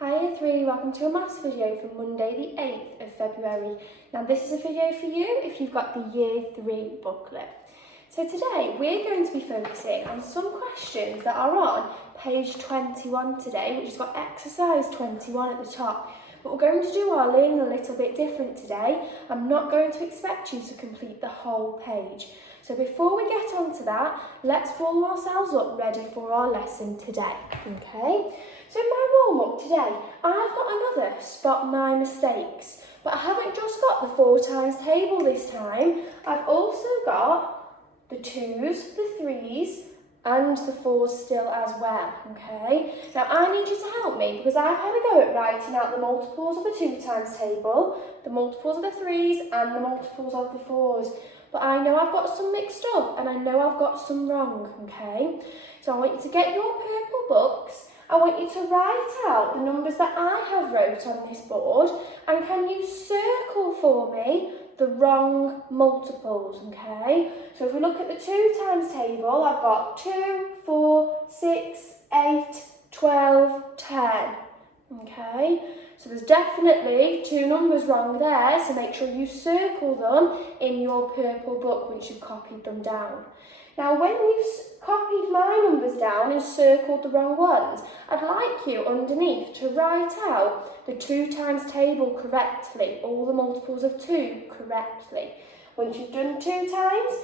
Hi Year 3, welcome to a maths video for Monday the 8th of February. Now this is a video for you if you've got the Year 3 booklet. So today we're going to be focusing on some questions that are on page 21 today, which has got exercise 21 at the top. But we're going to do our learning a little bit different today. I'm not going to expect you to complete the whole page. So before we get on to that, let's warm ourselves up ready for our lesson today, okay? So in my warm-up today, I've got another spot my mistakes, but I haven't just got the 4 times table this time. I've also got the 2s, the 3s, and the 4s still as well, okay? Now I need you to help me because I've had a go at writing out the multiples of the 2 times table, the multiples of the 3s, and the multiples of the 4s. But I know I've got some mixed up and I know I've got some wrong, okay? So I want you to get your purple books. I want you to write out the numbers that I have wrote on this board, and can you circle for me the wrong multiples, okay? So if we look at the 2 times table, I've got 2, 4, 6, 8, 12, 10, okay? So there's definitely 2 numbers wrong there, so make sure you circle them in your purple book once you've copied them down. Now when you've copied my numbers down and circled the wrong ones, I'd like you underneath to write out the 2 times table correctly, all the multiples of 2 correctly. Once you've done 2 times,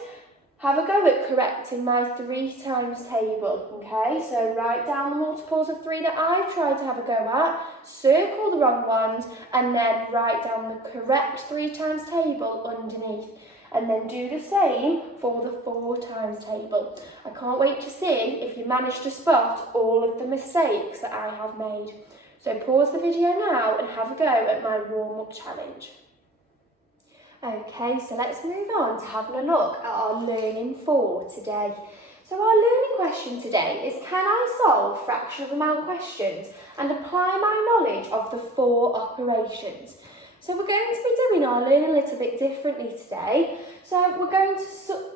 have a go at correcting my 3 times table, okay? So write down the multiples of 3 that I've tried to have a go at, circle the wrong ones, and then write down the correct 3 times table underneath. And then do the same for the 4 times table. I can't wait to see if you manage to spot all of the mistakes that I have made. So pause the video now and have a go at my warm-up challenge. Okay, so let's move on to having a look at our learning for today. So our learning question today is, can I solve fraction of amount questions and apply my knowledge of the 4 operations? So we're going to be doing our learning a little bit differently today. So we're going to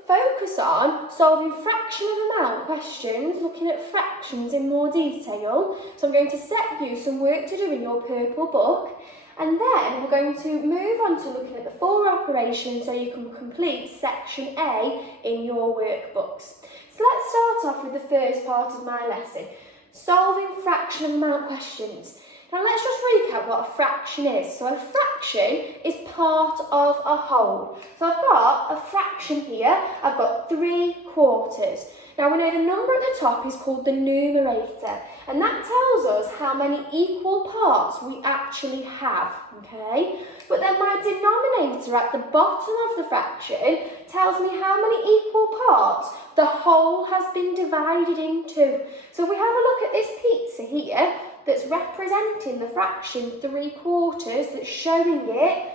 focus on solving fraction of amount questions, looking at fractions in more detail. So I'm going to set you some work to do in your purple book. And then we're going to move on to looking at the 4 operations so you can complete section A in your workbooks. So let's start off with the first part of my lesson, solving fraction of amount questions. Now let's just recap what a fraction is. So a fraction is part of a whole. So I've got a fraction here, I've got 3/4. Now we know the number at the top is called the numerator, and that tells us how many equal parts we actually have, okay? But then my denominator at the bottom of the fraction tells me how many equal parts the whole has been divided into. So if we have a look at this pizza here, that's representing the fraction 3/4, that's showing it,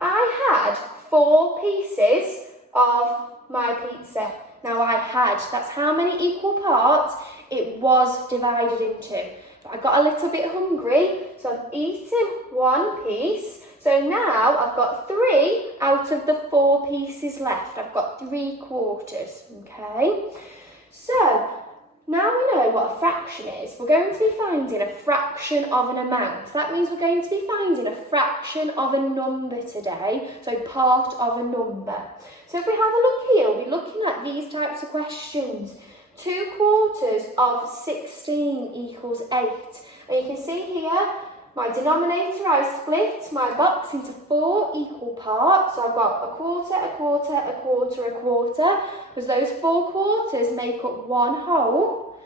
I had 4 pieces of my pizza. Now that's how many equal parts it was divided into. But I got a little bit hungry, so I've eaten 1 piece. So now I've got 3 out of the 4 pieces left. I've got 3/4, okay? So now we know what a fraction is. We're going to be finding a fraction of an amount. That means we're going to be finding a fraction of a number today, so part of a number. So if we have a look here, we'll be looking at these types of questions. 2/4 of 16 equals 8. And you can see here, my denominator, I split my box into 4 equal parts. So I've got a quarter, a quarter, a quarter, a quarter, because those 4 quarters make up 1 whole.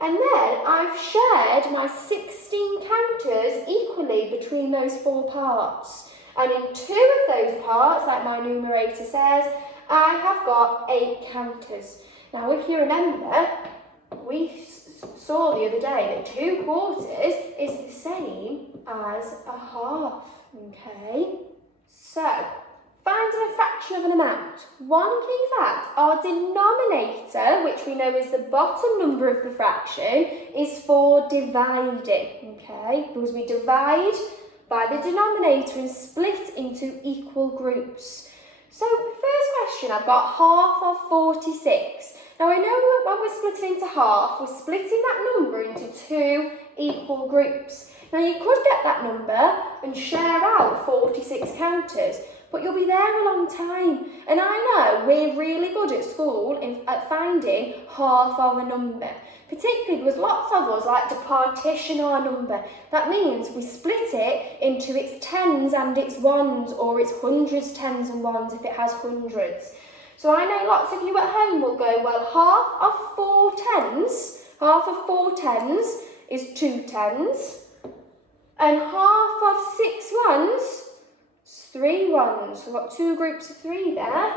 And then I've shared my 16 counters equally between those 4 parts. And in 2 of those parts, like my numerator says, I have got 8 counters. Now if you remember, we saw the other day that 2/4 is the same as a half, okay? So, finding a fraction of an amount. One key fact, our denominator, which we know is the bottom number of the fraction, is for dividing, okay? Because we divide by the denominator and split into equal groups. So, first question, I've got half of 46. Now I know when we're splitting into half, we're splitting that number into 2 equal groups. Now you could get that number and share out 46 counters, but you'll be there a long time. And I know we're really good at school at finding half of a number, particularly because lots of us like to partition our number. That means we split it into its tens and its ones, or its hundreds, tens and ones if it has hundreds. So I know lots of you at home will go, well, half of 4 tens is 2 tens, and half of 6 ones is 3 ones. So we've got 2 groups of 3 there,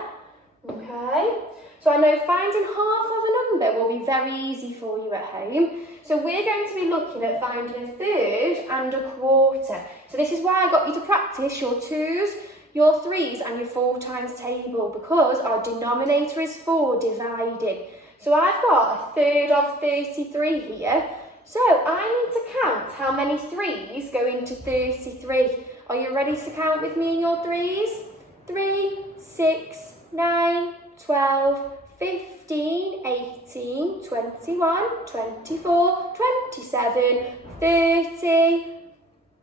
okay? So I know finding half of a number will be very easy for you at home. So we're going to be looking at finding a third and a quarter. So this is why I got you to practice your 2s, your 3s and your 4 times table, because our denominator is 4 divided. So I've got a third of 33 here. So I need to count how many 3s go into 33. Are you ready to count with me in your 3s? 3, 6, 9, 12, 15, 18, 21, 24, 27, 30,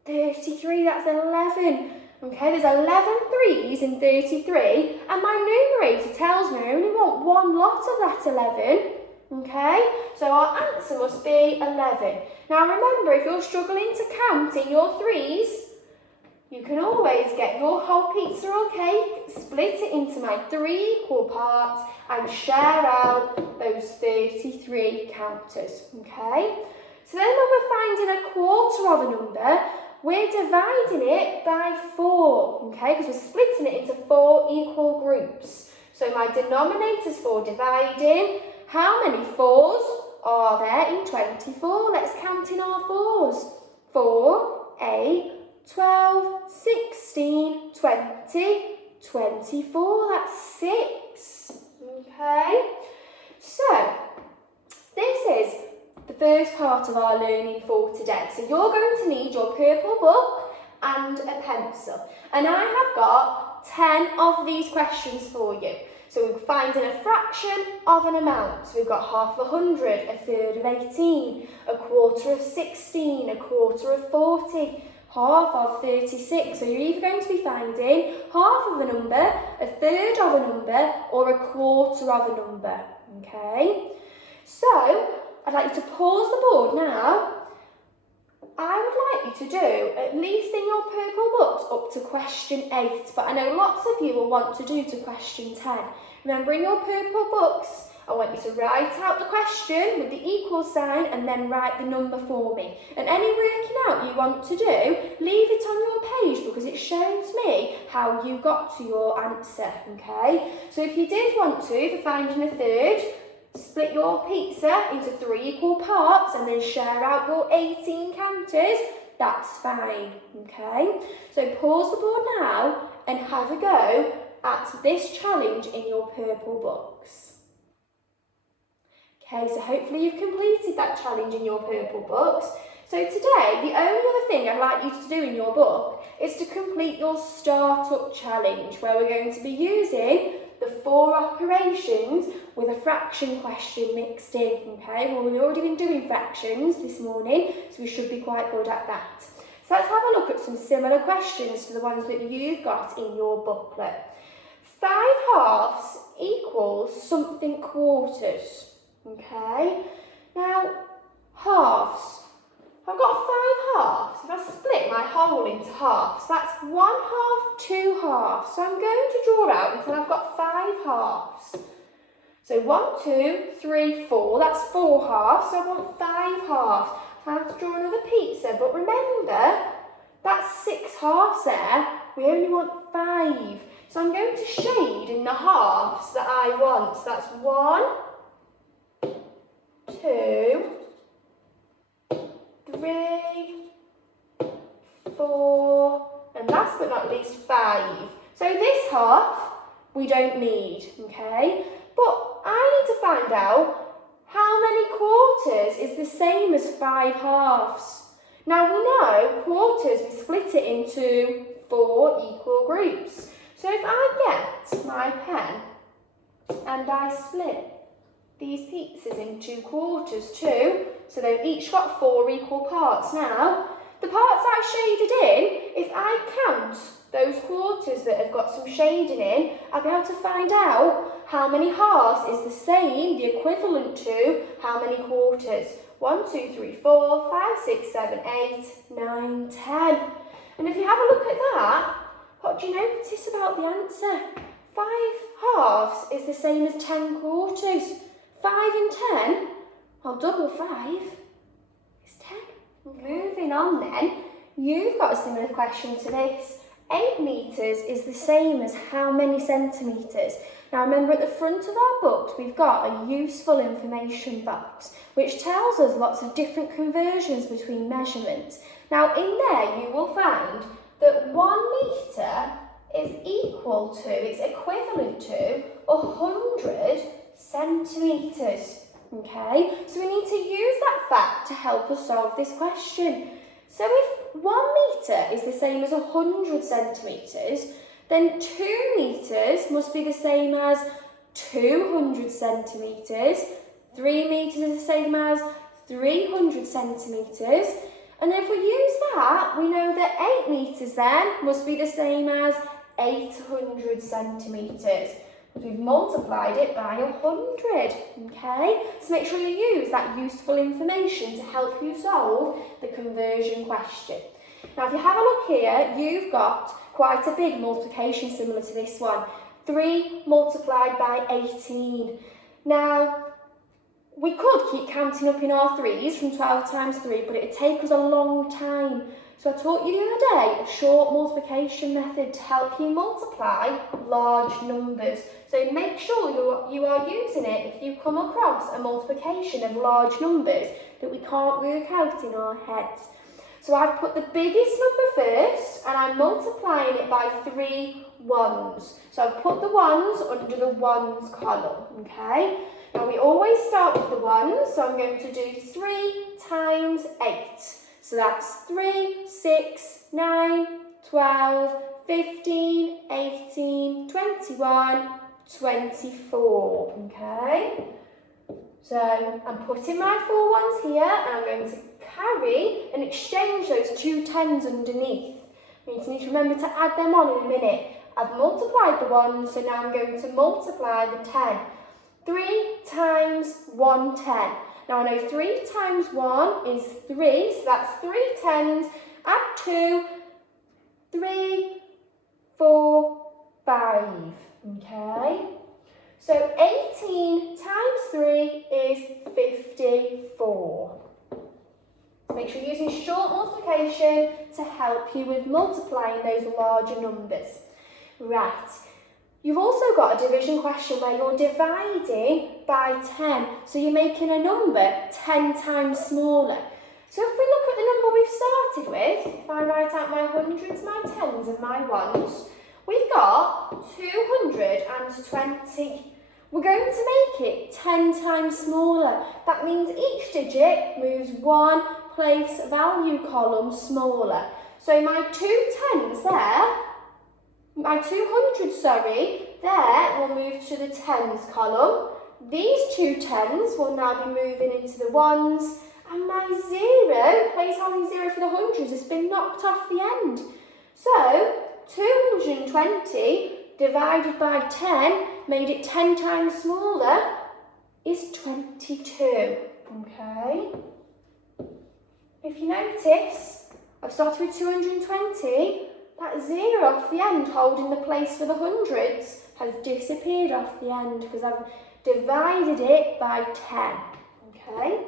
33, that's 11. Okay, there's 11 3s in 33, and my numerator tells me I only want one lot of that 11. Okay, so our answer must be 11. Now remember, if you're struggling to count in your 3s, you can always get your whole pizza or cake, split it into my 3 equal parts, and share out those 33 counters. Okay, so then when we're finding a quarter of a number, we're dividing it by 4, okay, because we're splitting it into 4 equal groups. So my denominator's 4 dividing. How many 4s are there in 24? Let's count in our 4s. 4, 8, 12, 16, 20, 24. That's 6. Okay? So, this is the first part of our learning for today. So you're going to need your purple book and a pencil. And I have got 10 of these questions for you. So we're finding a fraction of an amount. So we've got half of 100, a third of 18, a quarter of 16, a quarter of 40, half of 36. So you're either going to be finding half of a number, a third of a number, or a quarter of a number. Okay? So I'd like you to pause the board now. I would like you to do, at least in your purple books, up to question 8, but I know lots of you will want to do to question 10. Remember, in your purple books, I want you to write out the question with the equal sign and then write the number for me. And any working out you want to do, leave it on your page because it shows me how you got to your answer, okay? So if you did want to, for finding a third, split your pizza into 3 equal parts and then share out your 18 counters, that's fine, okay? So pause the board now and have a go at this challenge in your purple books. Okay, so hopefully you've completed that challenge in your purple books. So today, the only other thing I'd like you to do in your book is to complete your startup challenge, where we're going to be using the 4 operations with a fraction question mixed in, okay? Well, we've already been doing fractions this morning, so we should be quite good at that. So let's have a look at some similar questions to the ones that you've got in your booklet. 5 halves equals something quarters, okay? Now, halves. I've got 5 halves. If I split my whole into halves, that's 1 half, 2 halves. So I'm going to draw out until I've got 5 halves. So 1, 2, 3, 4. That's 4 halves. So I want 5 halves. I have to draw another pizza. But remember, that's 6 halves there. We only want 5. So I'm going to shade in the halves that I want. So that's 1, 2, 3, 4, and last but not least 5. So this half we don't need, okay? But I need to find out how many quarters is the same as 5 halves. Now we know quarters, we split it into 4 equal groups. So if I get my pen and I split these pizzas in 2 quarters too. So they've each got 4 equal parts. Now, the parts I've shaded in, if I count those quarters that have got some shading in, I'll be able to find out how many halves is the same, the equivalent to how many quarters. 1, 2, 3, 4, 5, 6, 7, 8, 9, 10. And if you have a look at that, what do you notice about the answer? 5 halves is the same as 10 quarters. 5 and 10, well, double 5 is 10. Moving on then, you've got a similar question to this. 8 metres is the same as how many centimetres? Now remember, at the front of our books we've got a useful information box which tells us lots of different conversions between measurements. Now in there you will find that 1 metre is equal to, it's equivalent to 100 centimetres. Okay, so we need to use that fact to help us solve this question. So if 1 metre is the same as 100 centimetres, then 2 metres must be the same as 200 centimetres, 3 metres is the same as 300 centimetres, and if we use that, we know that 8 metres then must be the same as 800 centimetres. We've multiplied it by 100, okay? So make sure you use that useful information to help you solve the conversion question. Now, if you have a look here, you've got quite a big multiplication similar to this one. 3 multiplied by 18. Now, we could keep counting up in our 3s from 12 times 3, but it'd take us a long time. So I taught you the other day a short multiplication method to help you multiply large numbers. So make sure you are using it if you come across a multiplication of large numbers that we can't work out in our heads. So I've put the biggest number first and I'm multiplying it by 3 ones. So I've put the ones under the ones column, okay? Now we always start with the ones, so I'm going to do 3 times 8. So that's 3, 6, 9, 12, 15, 18, 21, 24, okay? So I'm putting my 4 ones here and I'm going to carry and exchange those 2 10s underneath. We need to remember to add them on in a minute. I've multiplied the 1, so now I'm going to multiply the 10. 3 times 1 10. Now I know 3 times 1 is 3, so that's 3 10s. Add 2, 3, 4, 5. Okay? So 18 times 3 is 54. So make sure you're using short multiplication to help you with multiplying those larger numbers. Right. You've also got a division question where you're dividing by 10. So you're making a number 10 times smaller. So if we look at the number we've started with, if I write out my hundreds, my tens and my ones, we've got 220. We're going to make it 10 times smaller. That means each digit moves 1 place value column smaller. So my 2 10s there, my 200, there will move to the tens column. These 2 10s will now be moving into the ones, and my 0, place value 0 for the hundreds, has been knocked off the end. So 220 divided by 10, made it 10 times smaller, is 22. Okay? If you notice, I've started with 220. That 0 off the end, holding the place for the hundreds, has disappeared off the end because I've divided it by 10. Okay?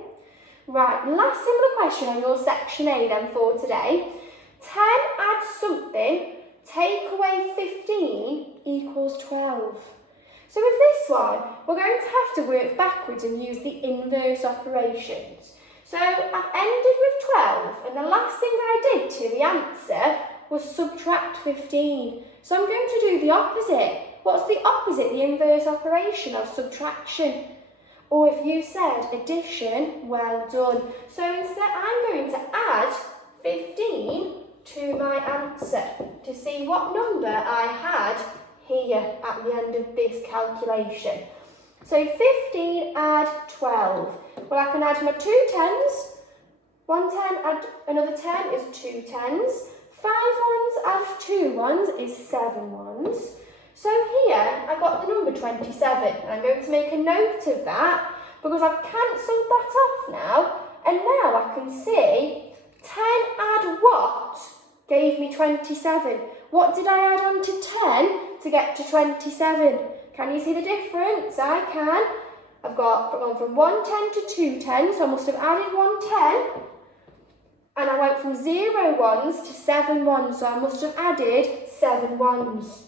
Right, last similar question on your section A then for today. 10 add something, take away 15 equals 12. So with this one, we're going to have to work backwards and use the inverse operations. So I've ended with 12, and the last thing I did to the answer was subtract 15. So I'm going to do the opposite. What's the opposite, the inverse operation of subtraction? Or if you said addition, well done. So instead I'm going to add 15 to my answer to see what number I had here at the end of this calculation. So 15 add 12. Well, I can add my 2 10s. 1 10 add another 10 is 2 10s. 5 ones add 2 ones is 7 ones. So here I got the number 27, and I'm going to make a note of that because I've cancelled that off now, and now I can see 10 add what gave me 27. What did I add on to 10 to get to 27? Can you see the difference? I can. I've gone from 1 10 to 2 10, so I must have added 1 10. And I went from 0 ones to 7 ones, so I must have added 7 ones.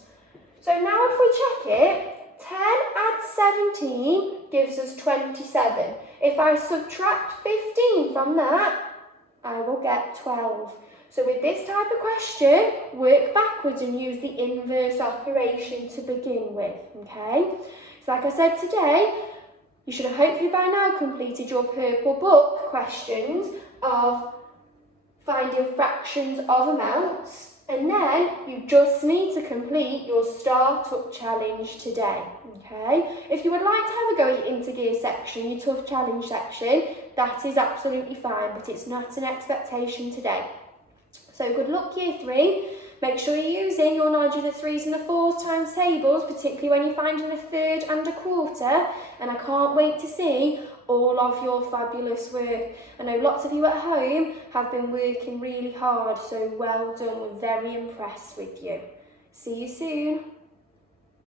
So now if we check it, 10 add 17 gives us 27. If I subtract 15 from that, I will get 12. So with this type of question, work backwards and use the inverse operation to begin with, okay? So like I said today, you should have hopefully by now completed your purple book questions of finding fractions of amounts, and then you just need to complete your Startup Challenge today, okay? If you would like to have a go at your Into Gear section, your Tough Challenge section, that is absolutely fine, but it's not an expectation today. So good luck Year 3. Make sure you're using your knowledge of the 3s and the 4s times tables, particularly when you're finding a third and a quarter, and I can't wait to see all of your fabulous work. I know lots of you at home have been working really hard, so well done. We're very impressed with you. See you soon.